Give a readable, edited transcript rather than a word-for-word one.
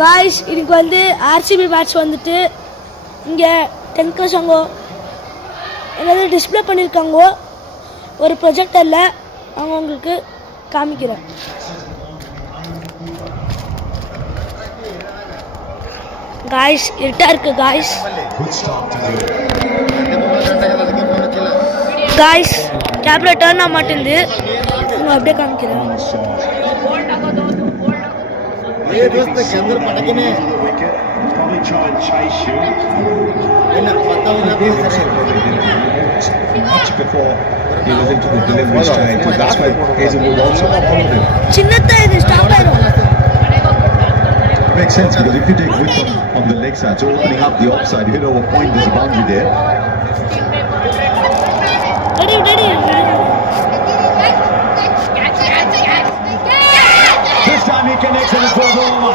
காய்ஸ் இன்னைக்கு வந்து RCB match வந்துட்டு இங்கே டென்கோ சங்கோ என்னது டிஸ்பிளே பண்ணியிருக்காங்க ஒரு ப்ரொஜெக்டரில் அவங்க உங்களுக்கு காமிக்கிறேன். காய்ஸ் இருட்டாக இருக்குது காய்ஸ். காய்ஸ் கேமரா டர்ன் ஆக மாட்டேங்குது, உங்களுக்கு அப்படியே காமிக்கிறேன். ये दोस्त के अंदर पटकने probably try and chase you इन्हें पता होना much before he was into the delivery stage, and that's where Hazelwood also followed him. சின்னதா இது ஸ்டாப் ஆயிடும். It makes sense because if you take width on the leg side, so opening up the offside, you know what point there's a boundary there. This time he connects and it goes over.